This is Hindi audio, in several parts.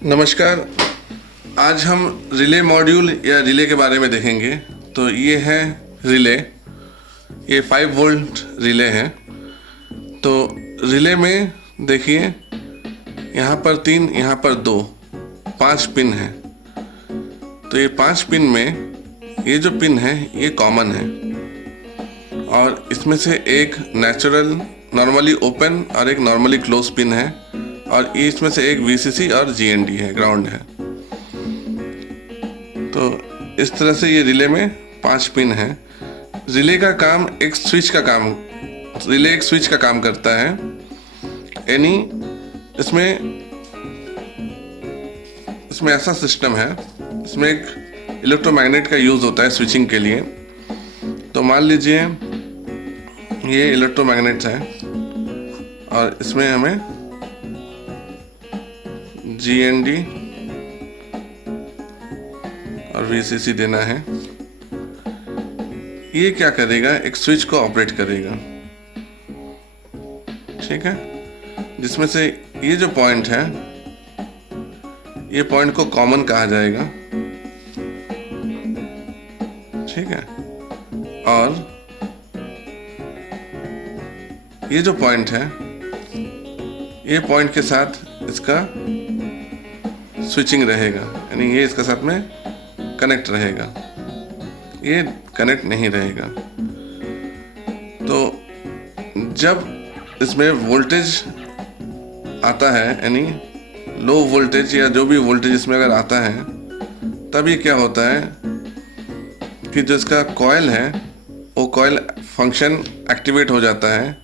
नमस्कार। आज हम रिले मॉड्यूल या रिले के बारे में देखेंगे। तो ये है रिले, ये 5 वोल्ट रिले है। तो रिले में देखिए यहाँ पर 3, यहाँ पर 2, 5 पिन है। तो ये 5 पिन में ये जो पिन है ये कॉमन है और इसमें से एक नेचुरल नॉर्मली ओपन और एक नॉर्मली क्लोज पिन है और इसमें से एक VCC और GND है, ग्राउंड है। तो इस तरह से ये रिले में 5 पिन है। रिले का काम एक स्विच का काम, रिले एक स्विच का काम करता है। यानी इसमें ऐसा सिस्टम है, इसमें एक इलेक्ट्रोमैग्नेट का यूज़ होता है स्विचिंग के लिए। तो मान लीजिए ये इलेक्ट्रोमैग्नेट है और इसमें हमें GND और VCC देना है। ये क्या करेगा, एक स्विच को ऑपरेट करेगा, ठीक है। जिसमें से ये जो पॉइंट है, ये पॉइंट को कॉमन कहा जाएगा, ठीक है। और ये जो पॉइंट है, ये पॉइंट के साथ इसका स्विचिंग रहेगा, यानी ये इसके साथ में कनेक्ट रहेगा, ये कनेक्ट नहीं रहेगा। तो जब इसमें वोल्टेज आता है, यानी लो वोल्टेज या जो भी वोल्टेज इसमें अगर आता है, तब ये क्या होता है कि जो इसका कॉइल है वो कॉइल फंक्शन एक्टिवेट हो जाता है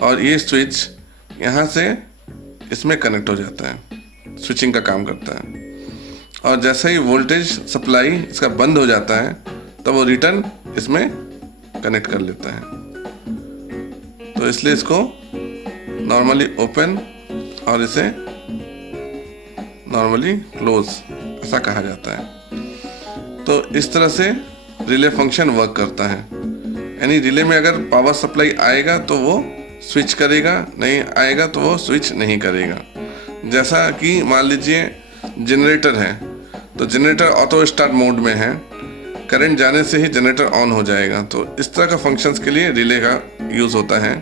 और ये स्विच यहाँ से इसमें कनेक्ट हो जाता है, स्विचिंग का काम करता है। और जैसे ही वोल्टेज सप्लाई इसका बंद हो जाता है तब वो रिटर्न इसमें कनेक्ट कर लेता है। तो इसलिए इसको नॉर्मली ओपन और इसे नॉर्मली क्लोज ऐसा कहा जाता है। तो इस तरह से रिले फंक्शन वर्क करता है। यानी रिले में अगर पावर सप्लाई आएगा तो वो स्विच करेगा, नहीं आएगा तो वो स्विच नहीं करेगा। जैसा कि मान लीजिए जनरेटर है, तो जनरेटर ऑटो स्टार्ट मोड में है, करंट जाने से ही जनरेटर ऑन हो जाएगा। तो इस तरह का फंक्शंस के लिए रिले का यूज़ होता है।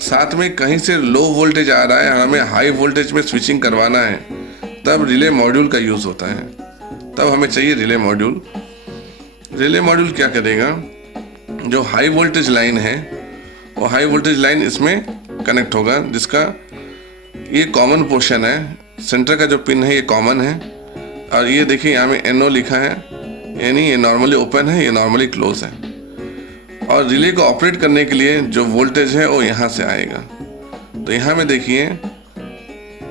साथ में कहीं से लो वोल्टेज आ रहा है और हमें हाई वोल्टेज में स्विचिंग करवाना है, तब रिले मॉड्यूल का यूज़ होता है। तब हमें चाहिए रिले मॉड्यूल। रिले मॉड्यूल क्या करेगा, जो हाई वोल्टेज लाइन है वो हाई वोल्टेज लाइन इसमें कनेक्ट होगा, जिसका ये कॉमन पोर्शन है। सेंटर का जो पिन है ये कॉमन है और ये देखिए यहाँ में NO लिखा है, यानी ये नॉर्मली ओपन है, ये नॉर्मली क्लोज है। और रिले को ऑपरेट करने के लिए जो वोल्टेज है वो यहाँ से आएगा। तो यहाँ में देखिए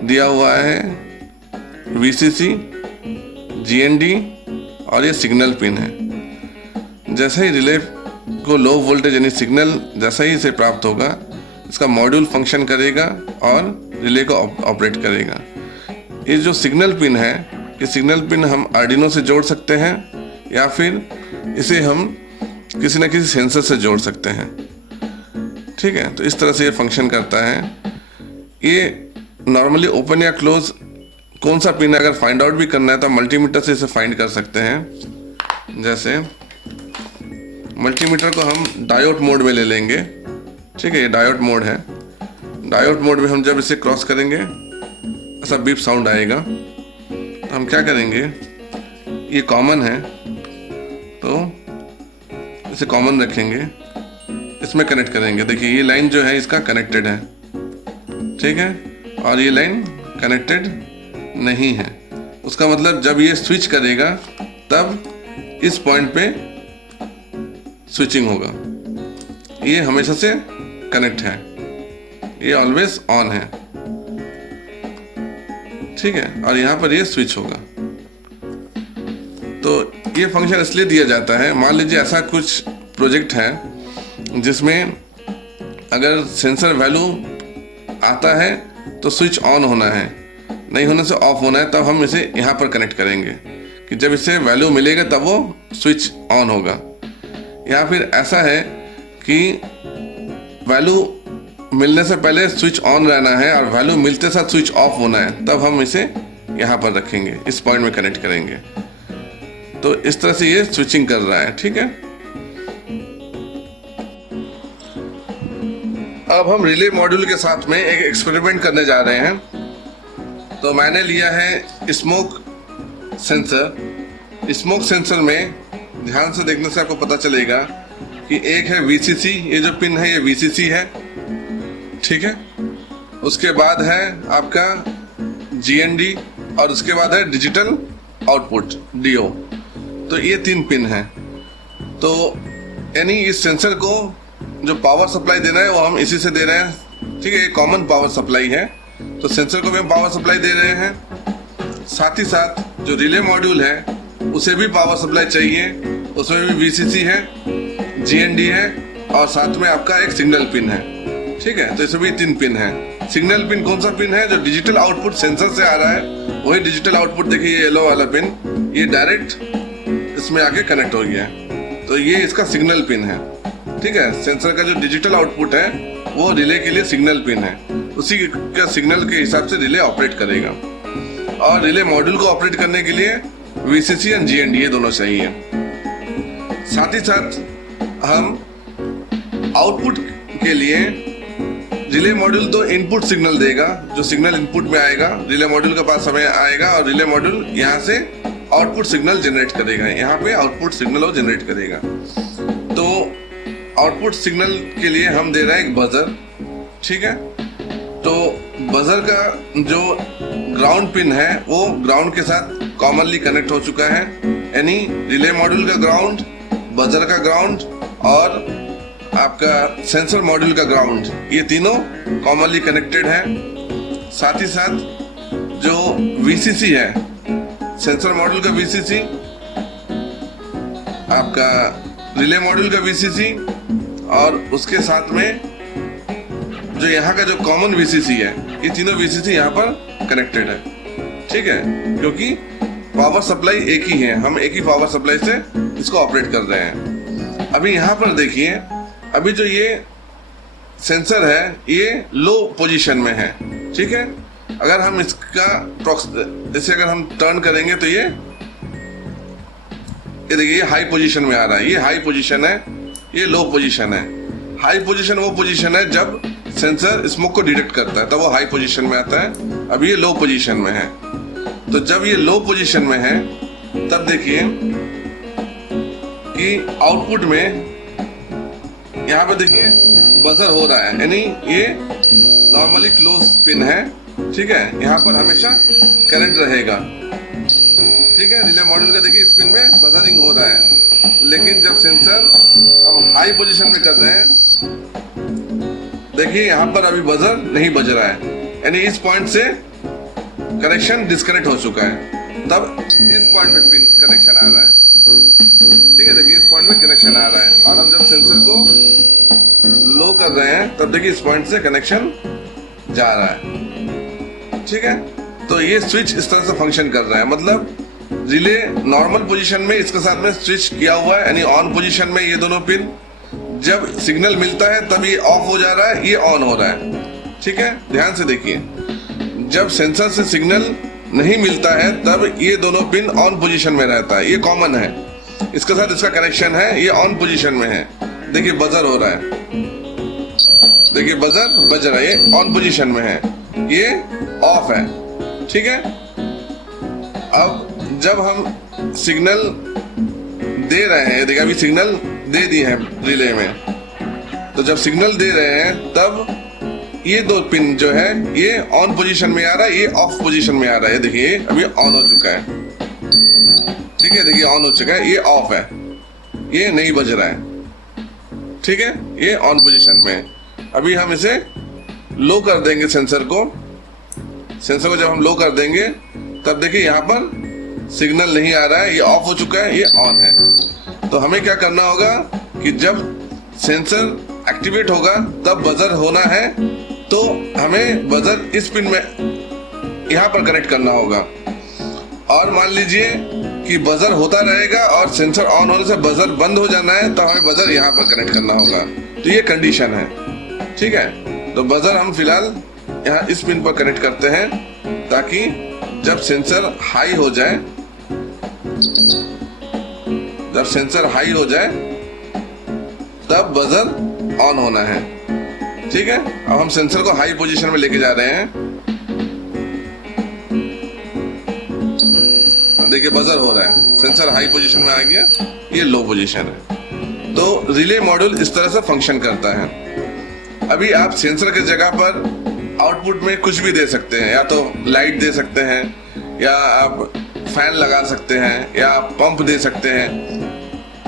दिया हुआ है VCC, GND और ये सिग्नल पिन है। जैसे ही रिले को लो वोल्टेज यानी सिग्नल जैसा ही इसे प्राप्त होगा, इसका मॉड्यूल फंक्शन करेगा और रिले को ऑपरेट करेगा। ये जो सिग्नल पिन है, ये सिग्नल पिन हम आर्डिनो से जोड़ सकते हैं या फिर इसे हम किसी न किसी सेंसर से जोड़ सकते हैं, ठीक है। तो इस तरह से ये फंक्शन करता है। ये नॉर्मली ओपन या क्लोज कौन सा पिन है अगर फाइंड आउट भी करना है तो मल्टीमीटर से इसे फाइंड कर सकते हैं। जैसे मल्टीमीटर को हम डायोड मोड में ले लेंगे, ठीक है। ये डायोड मोड है। डायोड मोड में हम जब इसे क्रॉस करेंगे ऐसा बीप साउंड आएगा। तो हम क्या करेंगे, ये कॉमन है तो इसे कॉमन रखेंगे, इसमें कनेक्ट करेंगे। देखिए ये लाइन जो है इसका कनेक्टेड है, ठीक है, और ये लाइन कनेक्टेड नहीं है। उसका मतलब जब ये स्विच करेगा तब इस पॉइंट पे स्विचिंग होगा। ये हमेशा से कनेक्ट है, ये ऑलवेज ऑन है, ठीक है। और यहाँ पर ये स्विच होगा। तो ये फंक्शन इसलिए दिया जाता है, मान लीजिए ऐसा कुछ प्रोजेक्ट है जिसमें अगर सेंसर वैल्यू आता है तो स्विच ऑन होना है, नहीं होने से ऑफ होना है, तब हम इसे यहाँ पर कनेक्ट करेंगे कि जब इसे वैल्यू मिलेगा तब वो स्विच ऑन होगा। या फिर ऐसा है कि वैल्यू मिलने से पहले स्विच ऑन रहना है और वैल्यू मिलते साथ स्विच ऑफ होना है, तब हम इसे यहाँ पर रखेंगे, इस पॉइंट में कनेक्ट करेंगे। तो इस तरह से ये स्विचिंग कर रहा है, ठीक है। अब हम रिले मॉड्यूल के साथ में एक एक्सपेरिमेंट करने जा रहे हैं। तो मैंने लिया है स्मोक सेंसर। स्मोक सेंसर में ध्यान से देखने से आपको पता चलेगा कि एक है VCC, ये जो पिन है ये VCC है, ठीक है। उसके बाद है आपका GND और उसके बाद है डिजिटल आउटपुट DO। तो ये 3 पिन है। तो यानी इस सेंसर को जो पावर सप्लाई देना है वो हम इसी से दे रहे हैं, ठीक है। ये कॉमन पावर सप्लाई है, तो सेंसर को भी हम पावर सप्लाई दे रहे हैं। साथ ही साथ जो रिले मॉड्यूल है उसे भी पावर सप्लाई चाहिए, उसमें भी VCC है, GND है और साथ में आपका एक सिग्नल पिन है, ठीक है। तो इसमें भी 3 पिन है। सिग्नल पिन कौन सा पिन है? जो डिजिटल आउटपुट सेंसर से आ रहा है वही डिजिटल आउटपुट। देखिए ये येलो वाला पिन, ये डायरेक्ट इसमें आके कनेक्ट हो गया है, तो ये इसका सिग्नल पिन है, ठीक है। सेंसर का जो डिजिटल आउटपुट है वो रिले के लिए सिग्नल पिन है, उसी का सिग्नल के हिसाब से रिले ऑपरेट करेगा। और रिले मॉड्यूल को ऑपरेट करने के लिए VCC और GND ये दोनों चाहिए। साथ ही साथ हम आउटपुट के लिए रिले मॉड्यूल तो इनपुट सिग्नल देगा, जो सिग्नल इनपुट में आएगा रिले मॉड्यूल के पास हमें आएगा और रिले मॉड्यूल यहाँ से आउटपुट सिग्नल जनरेट करेगा, यहाँ पे आउटपुट सिग्नल वो जनरेट करेगा। तो आउटपुट सिग्नल के लिए हम दे रहे हैं एक बजर, ठीक है। तो बजर का जो ग्राउंड पिन है वो ग्राउंड के साथ कॉमनली कनेक्ट हो चुका है, यानी रिले मॉड्यूल का ग्राउंड, बजर का ग्राउंड और आपका सेंसर मॉड्यूल का ग्राउंड, ये तीनों कॉमनली कनेक्टेड है। साथ ही साथ जो VCC है, सेंसर मॉड्यूल का VCC, आपका रिले मॉड्यूल का VCC और उसके साथ में जो यहाँ का जो कॉमन VCC है, ये तीनों VCC यहाँ पर कनेक्टेड है, ठीक है। क्योंकि पावर सप्लाई एक ही है, हम एक ही पावर सप्लाई से इसको ऑपरेट कर रहे हैं। अभी यहाँ पर देखिए, अभी जो ये सेंसर है ये लो पोजीशन में है, ठीक है। अगर हम इसका जैसे अगर हम टर्न करेंगे तो ये देखिए ये हाई पोजीशन में आ रहा है, ये हाई पोजीशन है, ये लो पोजीशन है। हाई पोजीशन वो पोजीशन है जब सेंसर स्मोक को डिटेक्ट करता है, तब वो हाई पोजीशन में आता है। अभी ये लो पोजीशन में है, तो जब ये लो पोजीशन में है तब देखिए कि आउटपुट में यहाँ पे देखिए बजर हो रहा है, यानी ये नॉर्मली क्लोज पिन है, ठीक है। यहाँ पर हमेशा करंट रहेगा, ठीक है। रिले मॉड्यूल का देखिए इस पिन में बजरिंग हो रहा है, लेकिन जब सेंसर हम हाई पोजीशन में कर रहे हैं, देखिए यहाँ पर अभी बजर नहीं बज रहा है, यानी इस पॉइंट से कनेक्शन डिस्कनेक्ट हो चुका है। तब इस पॉइंट में पिन कनेक्शन आ रहा है, ठीक है। देखिए इस पॉइंट में कनेक्शन आ रहा है और हम जब सेंसर को लो कर रहे हैं तब देखिए इस पॉइंट से कनेक्शन जा रहा है, ठीक है। तो ये स्विच इस तरह से फंक्शन कर रहा है, मतलब रिले नॉर्मल पोजीशन में इसके साथ में स्विच किया हुआ है, यानी ऑन पोजीशन में ये दोनों पिन, जब सिग्नल मिलता है तब ये ऑफ हो जा रहा है, ये ऑन हो रहा है, ठीक है। ध्यान से देखिए, जब सेंसर से सिग्नल नहीं मिलता है तब ये दोनों पिन ऑन पोजीशन में रहता है, ये कॉमन है। इसके साथ इसका कनेक्शन है, ये ऑन पोजीशन में है। देखिए बजर हो रहा है, देखिए बजर बज रहा है, ये ऑन पोजीशन में है, ये ऑफ है, ठीक है। अब जब हम सिग्नल दे रहे हैं, देखिए अभी सिग्नल दे दिए हैं रिले में, तो जब सिग्नल दे रहे हैं तब ये दो पिन जो है ये ऑन पोजीशन में आ रहा है, ये ऑफ पोजीशन में आ रहा है। देखिए अभी ऑन हो चुका है, ठीक है। देखिए ऑन हो चुका है, ये ऑफ है, ये नहीं बज रहा है, ठीक है। ये ऑन पोजीशन में है। अभी हम इसे लो कर देंगे सेंसर को जब हम लो कर देंगे तब देखिए यहाँ पर सिग्नल नहीं आ रहा है, ये ऑफ हो चुका है, ये ऑन है। तो हमें क्या करना होगा कि जब सेंसर एक्टिवेट होगा तब बजर होना है, तो हमें बजर इस पिन में यहाँ पर कनेक्ट करना होगा। और मान लीजिए कि बजर होता रहेगा और सेंसर ऑन होने से बजर बंद हो जाना है, तो हमें बजर यहाँ पर कनेक्ट करना होगा। तो ये कंडीशन है, ठीक है। तो बजर हम फिलहाल यहाँ इस पिन पर कनेक्ट करते हैं ताकि जब सेंसर हाई हो जाए, तब बजर ऑन होना है। ठीक है, अब हम सेंसर को हाई पोजीशन में लेके जा रहे हैं। देखिए बजर हो रहा है, सेंसर हाई पोजीशन में आ गया, ये लो पोजीशन है। तो रिले मॉड्यूल इस तरह से फंक्शन करता है। अभी आप सेंसर की जगह पर आउटपुट में कुछ भी दे सकते हैं, या तो लाइट दे सकते हैं, या आप फैन लगा सकते हैं, या आप पंप दे सकते हैं।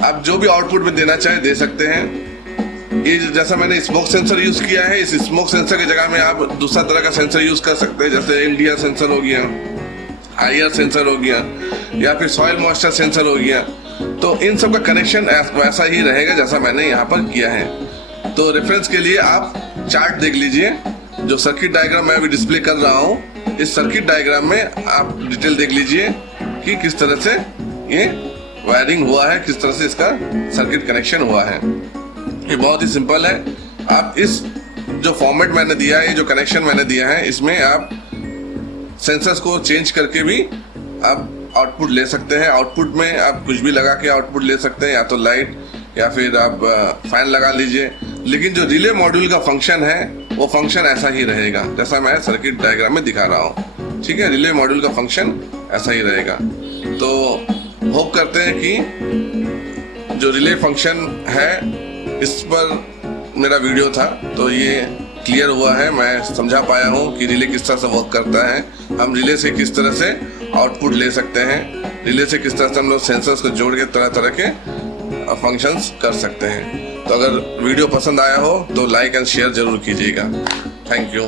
आप जो भी आउटपुट में देना चाहे दे सकते हैं। ये जैसा मैंने स्मोक सेंसर यूज किया है, इस स्मोक सेंसर की जगह में आप दूसरा तरह का सेंसर यूज कर सकते हैं, जैसे इंडिया सेंसर हो गया, आईआर सेंसर हो गया, या फिर सॉइल मॉइस्चर सेंसर हो गया। तो इन सब का कनेक्शन वैसा ही रहेगा जैसा मैंने यहाँ पर किया है। तो रेफरेंस के लिए आप चार्ट देख लीजिए, जो सर्किट डायग्राम मैं अभी डिस्प्ले कर रहा हूँ, इस सर्किट डायग्राम में आप डिटेल देख लीजिए कि किस तरह से ये वायरिंग हुआ है, किस तरह से इसका सर्किट कनेक्शन हुआ है। ये बहुत ही सिंपल है। आप इस जो फॉर्मेट मैंने दिया है, जो कनेक्शन मैंने दिया है, इसमें आप सेंसर्स को चेंज करके भी आप आउटपुट ले सकते हैं। आउटपुट में आप कुछ भी लगा के आउटपुट ले सकते हैं, या तो लाइट या फिर आप फैन लगा लीजिए। लेकिन जो रिले मॉड्यूल का फंक्शन है वो फंक्शन ऐसा ही रहेगा जैसा मैं सर्किट डायग्राम में दिखा रहा हूँ। ठीक है, रिले मॉड्यूल का फंक्शन ऐसा ही रहेगा। तो होप करते हैं कि जो रिले फंक्शन है इस पर मेरा वीडियो था तो ये क्लियर हुआ है, मैं समझा पाया हूँ कि रिले किस तरह से वर्क करता है। हम रिले से किस तरह से आउटपुट ले सकते हैं, रिले से किस तरह से हम लोग सेंसर्स को जोड़ के तरह तरह के फंक्शंस कर सकते हैं। तो अगर वीडियो पसंद आया हो तो लाइक एंड शेयर जरूर कीजिएगा। Thank you.